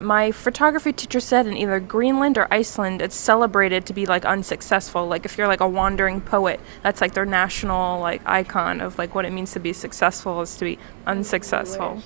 My photography teacher said in either Greenland or Iceland, it's celebrated to be like unsuccessful. Like if you're like a wandering poet, that's like their national like icon of like what it means to be successful is to be unsuccessful.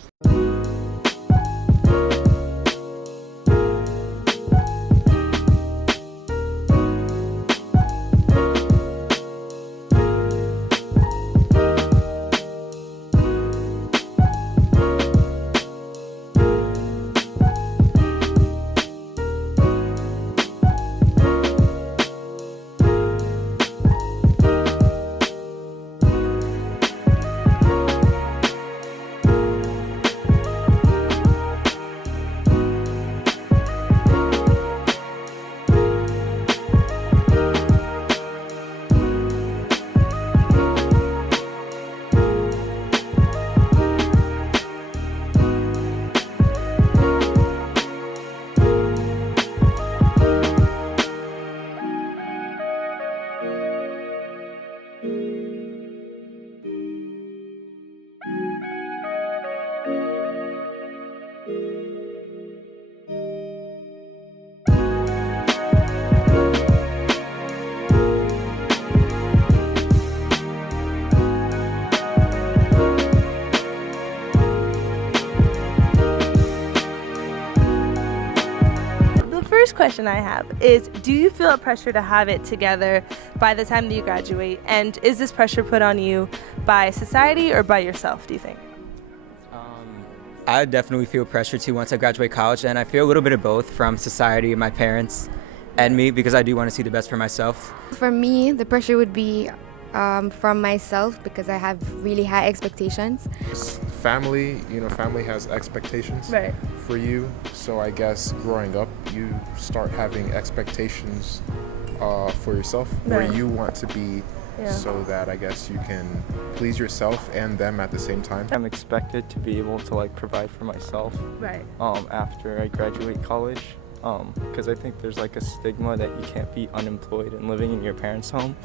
First question I have is, do you feel a pressure to have it together by the time that you graduate? And is this pressure put on you by society or by yourself, do you think? I definitely feel pressure too once I graduate college, and I feel a little bit of both from society and my parents and me, because I do want to see the best for myself. For me, the pressure would be from myself, because I have really high expectations. Family, family has expectations for you. So I guess growing up, you start having expectations for yourself, where you want to be, so that I guess you can please yourself and them at the same time. I'm expected to be able to provide for myself after I graduate college, because I think there's a stigma that you can't be unemployed and living in your parents' home.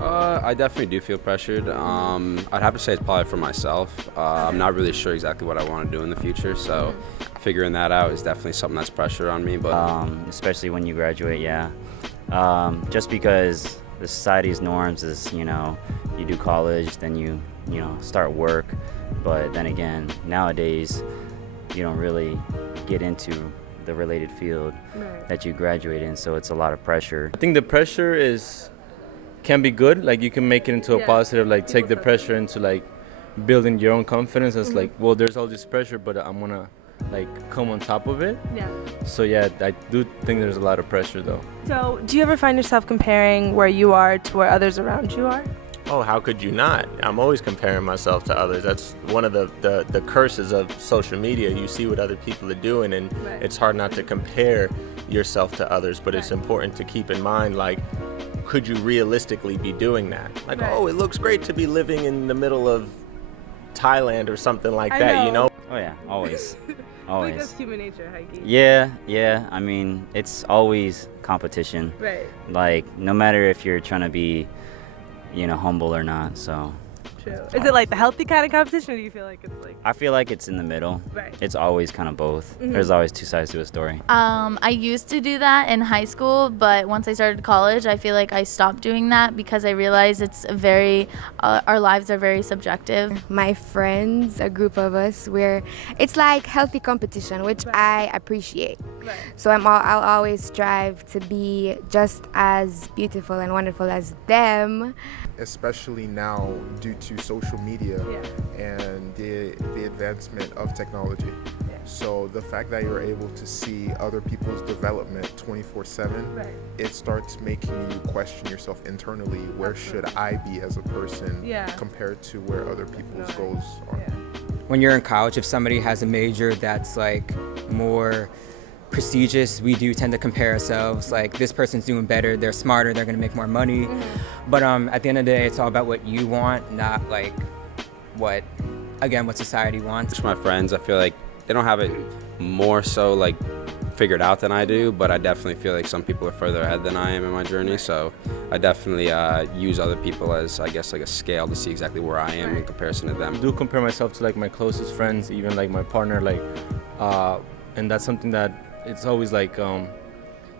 I definitely do feel pressured. I'd have to say it's probably for myself. I'm not really sure exactly what I want to do in the future, so figuring that out is definitely something that's pressure on me. But especially when you graduate, just because the society's norms is, you do college, then you start work, but then again, nowadays, you don't really get into the related field that you graduate in, so it's a lot of pressure. I think the pressure can be good, you can make it into a positive, take the pressure into building your own confidence. It's well, there's all this pressure, but I'm gonna come on top of it. So I do think there's a lot of pressure though. So do you ever find yourself comparing where you are to where others around you are? Oh, how could you not? I'm always comparing myself to others. That's one of the curses of social media. You see what other people are doing, and it's hard not to compare yourself to others, but it's important to keep in mind, could you realistically be doing that? Oh, it looks great to be living in the middle of Thailand or something like that, Oh yeah, always. Always. That's human nature, Heike. Yeah. I mean, it's always competition. No matter if you're trying to be, humble or not, so. True. Is it the healthy kind of competition, or do you feel like it's I feel like it's in the middle. It's always kind of both. There's always two sides to a story. I used to do that in high school, but once I started college, I feel like I stopped doing that because I realized it's our lives are very subjective. My friends, a group of us, it's healthy competition, which I appreciate. So I'll always strive to be just as beautiful and wonderful as them. Especially now, due to social media and the advancement of technology. So the fact that you're able to see other people's development 24/7, it starts making you question yourself internally. Where should I be as a person compared to where other people's goals are? When you're in college, if somebody has a major that's more prestigious, we do tend to compare ourselves, this person's doing better, they're smarter, they're gonna make more money. But at the end of the day, it's all about what you want, not what society wants. My friends, I feel like they don't have it more so figured out than I do, but I definitely feel like some people are further ahead than I am in my journey, so I definitely use other people as, I guess, a scale to see exactly where I am in comparison to them. I do compare myself to my closest friends, even my partner, and that's something that it's always like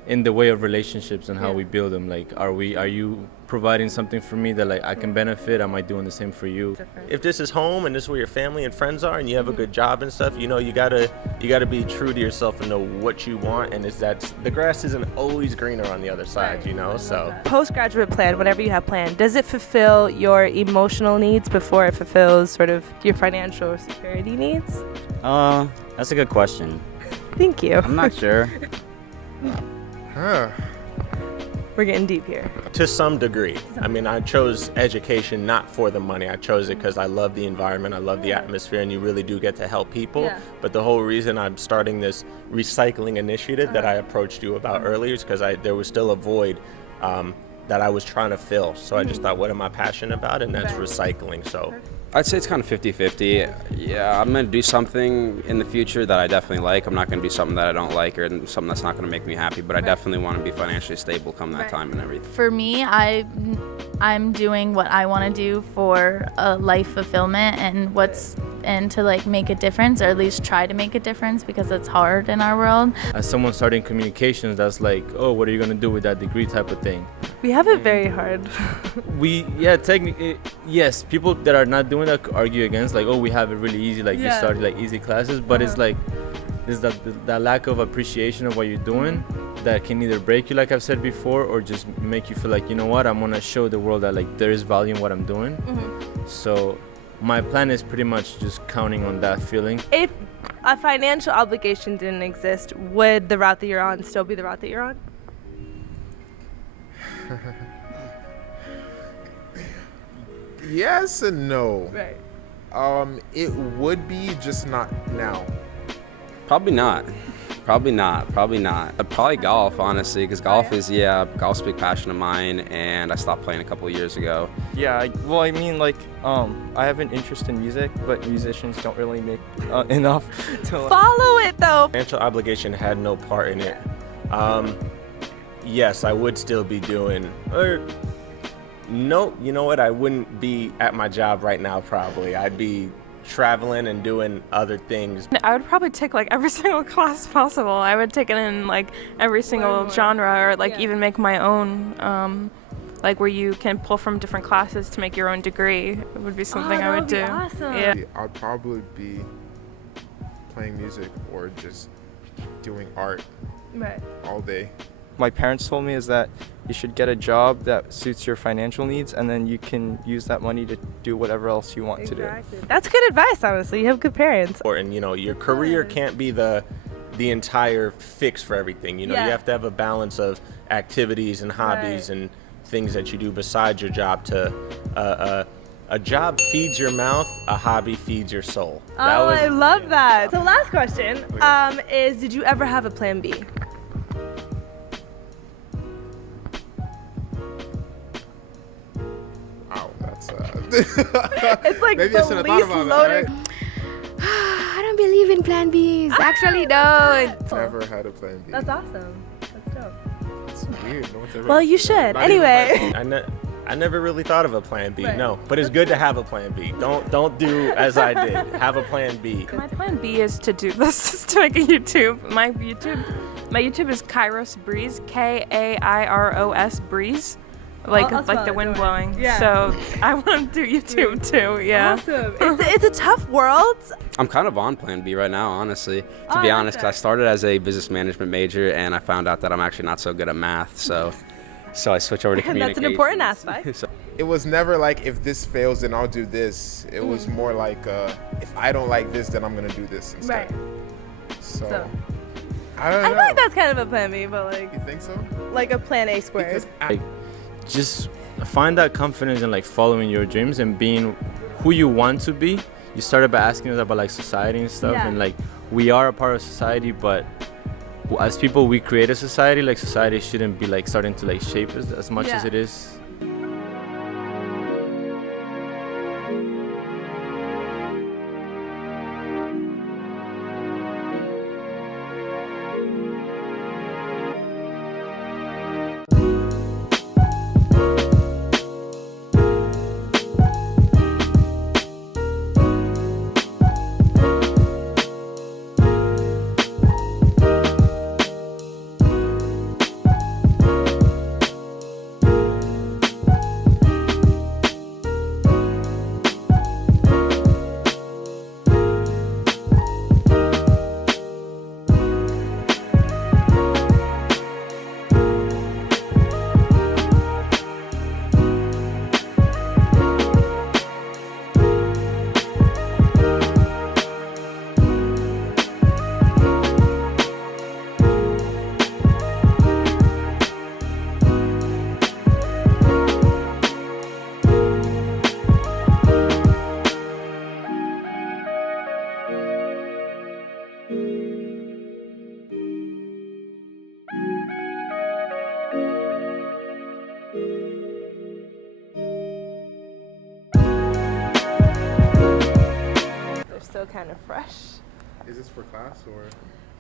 in the way of relationships and how we build them. Like, are you providing something for me that like I can benefit? Am I doing the same for you? If this is home and this is where your family and friends are, and you have a good job and stuff, you know, you gotta be true to yourself and know what you want. And the grass isn't always greener on the other side, you know. So Postgraduate plan, whatever you have planned, does it fulfill your emotional needs before it fulfills sort of your financial or security needs? That's a good question. Thank you. I'm not sure. We're getting deep here. To some degree. I mean, I chose education not for the money. I chose it because I love the environment, I love the atmosphere, and you really do get to help people. Yeah. But the whole reason I'm starting this recycling initiative that I approached you about earlier is because there was still a void that I was trying to fill. So I just thought, what am I passionate about? And that's recycling. So I'd say it's kind of 50-50. Yeah, I'm going to do something in the future that I definitely like. I'm not going to do something that I don't like or something that's not going to make me happy, but I definitely want to be financially stable come that time and everything. For me, I'm doing what I want to do for a life fulfillment and to like make a difference, or at least try to make a difference, because it's hard in our world. As someone starting communications, that's like, oh, what are you going to do with that degree type of thing. We have it very hard. Technically, yes, people that are not doing that argue against, like, oh, we have it really easy, like you started like easy classes, but it's like, there's that lack of appreciation of what you're doing that can either break you, like I've said before, or just make you feel like, you know what, I'm gonna show the world that like there is value in what I'm doing. So my plan is pretty much just counting on that feeling. If a financial obligation didn't exist, would the route that you're on still be the route that you're on? Yes and no. Right. It would be, just not now. Probably not. Probably golf, honestly, because golf's a big passion of mine, and I stopped playing a couple of years ago. Yeah, I have an interest in music, but musicians don't really make enough to follow it though. Financial obligation had no part in it. Yes, I would still be doing, no, you know what, I wouldn't be at my job right now probably. I'd be traveling and doing other things. I would probably take like every single class possible. I would take it in like every single genre, or like even make my own, like where you can pull from different classes to make your own degree. It would be something I would do. Awesome. Yeah. I'd probably be playing music or just doing art all day. My parents told me is that you should get a job that suits your financial needs, and then you can use that money to do whatever else you want to do. That's good advice, honestly. You have good parents. And you know, your career can't be the entire fix for everything. You know, you have to have a balance of activities and hobbies and things that you do besides your job. A job feeds your mouth, a hobby feeds your soul. I love that. So last question is, did you ever have a plan B? It's like maybe the least loaded. I don't believe in plan Bs. Actually, don't. Never had a plan B. That's awesome. That's dope. It's weird. No one's ever. Well, you should. Anyway. I never really thought of a plan B. No, but it's good to have a plan B. Don't do as I did. Have a plan B. My plan B is to do this, is to make a YouTube. My YouTube is Kairos Breeze, Kairos Breeze. Like the wind blowing. Yeah. So I want to do YouTube too. Yeah. Awesome. It's a tough world. I'm kind of on plan B right now, honestly, to be honest, because I started as a business management major, and I found out that I'm actually not so good at math, so I switched over to communications. That's an important aspect. It was never like, if this fails, then I'll do this. It was more like, if I don't like this, then I'm gonna do this instead. Right. So I don't know. I feel like that's kind of a plan B, but like. You think so? Like a plan A squared. Just find that confidence in like following your dreams and being who you want to be. You started by asking us about like society and stuff, and like we are a part of society, but as people we create a society. Like society shouldn't be like starting to like shape us as much as it is. kind of fresh. Is this for class or?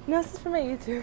No, this is for my YouTube.